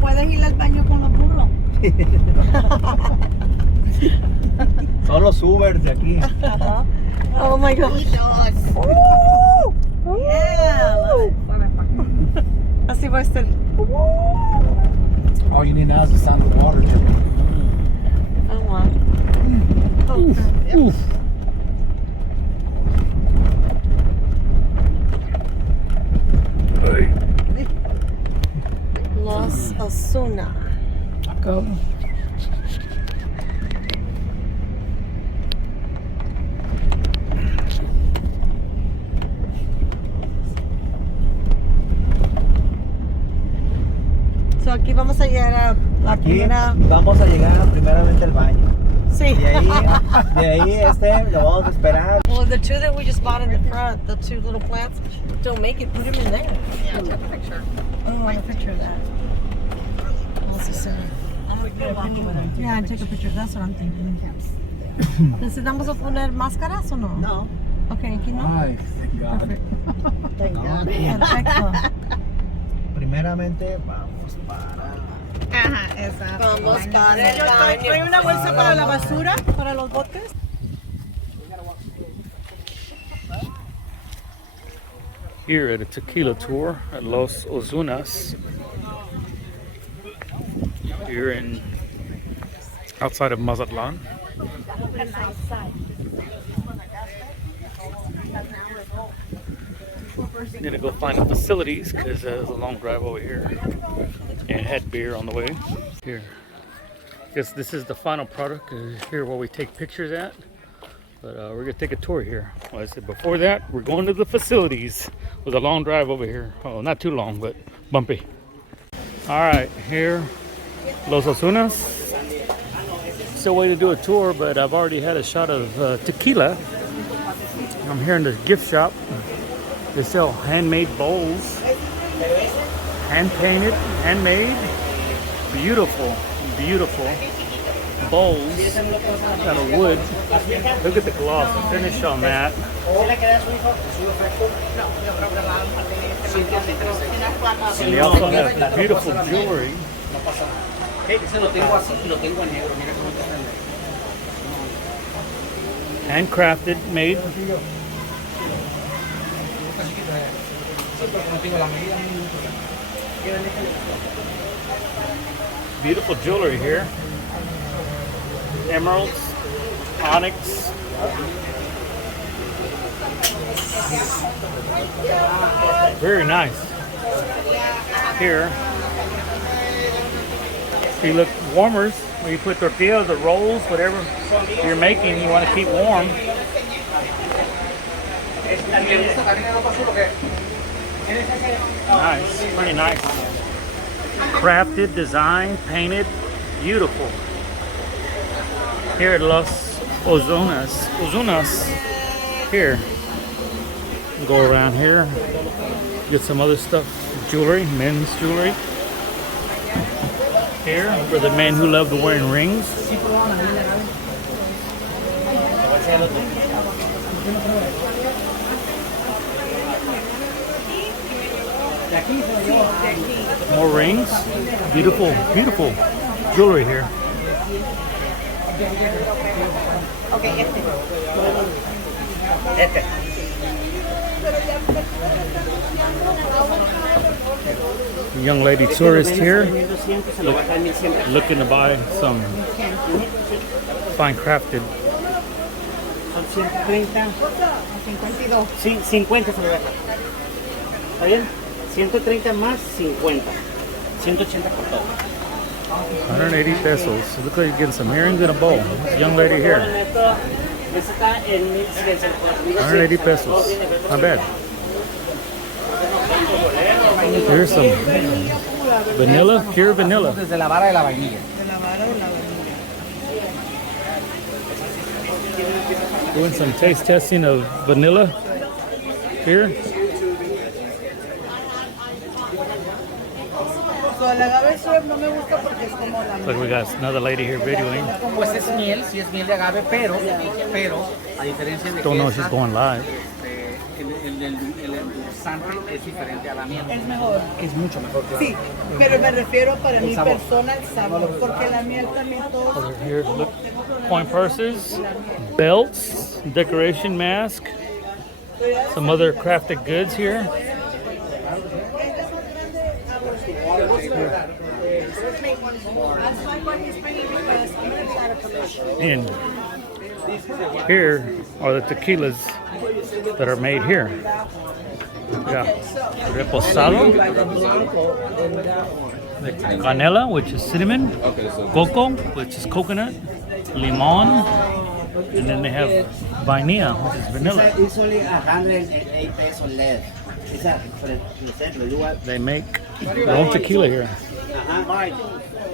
puedes ir al baño con los burros. Son los Ubers de aquí. Oh my gosh. Yeah, love it. Así va a estar. All you need now is the sound of water. Oh wow. Oof. Los Osuna. Go. So aquí vamos a llegar a la primera. Vamos a llegar primeramente al baño. Sí. De ahí lo vamos a esperar. Well, the two that we just bought in the front, the two little plants, don't make it. Put them in there. Yeah, take a picture. Oh, I want a picture of that. Los Osuna. Yeah, and take a picture. That's what I'm thinking. ¿Necesitamos poner máscaras o no? No. Okay, aquí no. Ay, thank God. Perfecto. Primeramente vamos para... Ajá, exacto. Vamos para el baño. ¿Hay una bolsa para la basura? ¿Para los botes? Here at a tequila tour at Los Osunas, here in outside of Mazatlán. Need to go find the facilities because there's a long drive over here, and had beer on the way. Here, guess this is the final product. Here where we take pictures at. But we're gonna take a tour here. Like I said before that, we're going to the facilities. With a long drive over here. Oh, not too long, but bumpy. All right, here, Los Osunas. Still waiting to do a tour, but I've already had a shot of tequila. I'm here in the gift shop. They sell handmade bowls, hand painted, handmade, beautiful, beautiful bowls out of wood. Look at the gloss, the finish on that. And they also have beautiful jewelry. Handcrafted, made. Beautiful jewelry here. Emeralds, onyx. Very nice. Here, you look warmers where you put tortillas or rolls, whatever you're making, you want to keep warm. Nice, pretty nice. Crafted, designed, painted, beautiful. Here at Los Osunas, here. Go around here, get some other stuff, jewelry, men's jewelry. Here for the men who love wearing rings. More rings, beautiful, beautiful jewelry here. Okay, Young lady tourist here looking to buy some fine crafted. Son 130, 52. Sí, 50 se me deja. ¿Está bien? 130 más 50. 180 por todo. 180 pesos. So look like you're getting some earrings and a bowl. This young lady here. 180 pesos. Not bad. Here's some vanilla, pure vanilla. Desde la vara de la vainilla. Doing some taste testing of vanilla here. Like we got another lady here videoing. Pues es miel, sí es miel de agave, pero a diferencia de Don't know if she's going live. en el endulzante es diferente a la miel. Es mejor. Es mucho mejor, claro. Sí, pero me refiero para mi sabor. persona el sabor, porque la miel también todo. Over here, look, coin purses, belts, decoration mask, some other crafted goods here. And here are the tequilas that are made here. Yeah, reposado, the canela, which is cinnamon, Coco, which is coconut, Limon, and then they have vainilla, which is vanilla. It's only 108 pesos left. It's a, for example, you want They make their own tequila here.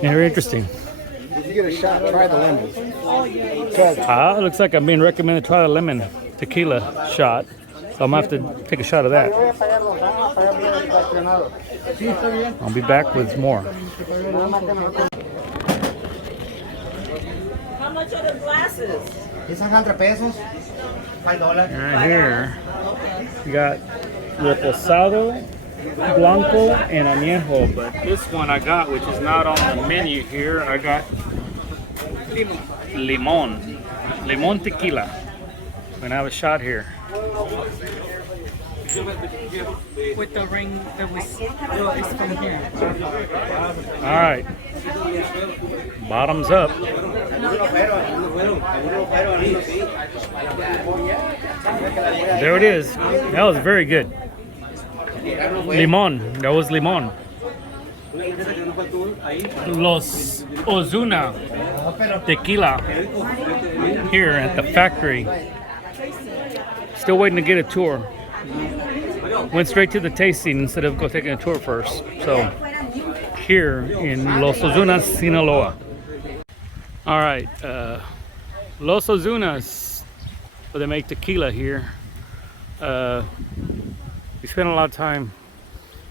Very interesting. If you get a shot, try the lemon. Ah, looks like I'm being recommended to try the lemon tequila shot. So I'm gonna have to take a shot of that. I'll be back with more. How much are the glasses? It's 100 pesos, $5. Right here, we got reposado, blanco, and añejo. But this one I got, which is not on the menu here, I got limon tequila. We're gonna have a shot here. With the ring that is from here. All right, bottoms up. There it is. That was very good. Limon. That was limon. Los Osuna Tequila here at the factory. Still waiting to get a tour. Went straight to the tasting instead of go taking a tour first. So here in Los Osunas, Sinolóa. All right, Los Osunas, where they make tequila here. We spent a lot of time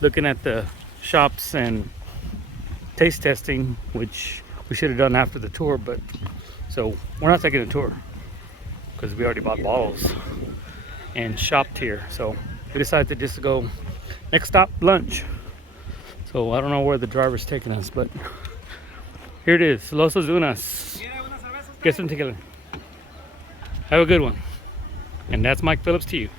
looking at the shops and taste testing, which we should have done after the tour, but so we're not taking a tour because we already bought bottles and shopped here. So we decided to just go next stop, lunch. So I don't know where the driver's taking us, but here it is, Los Osunas. Get some tequila. Have a good one. And that's Mike Phillips to you.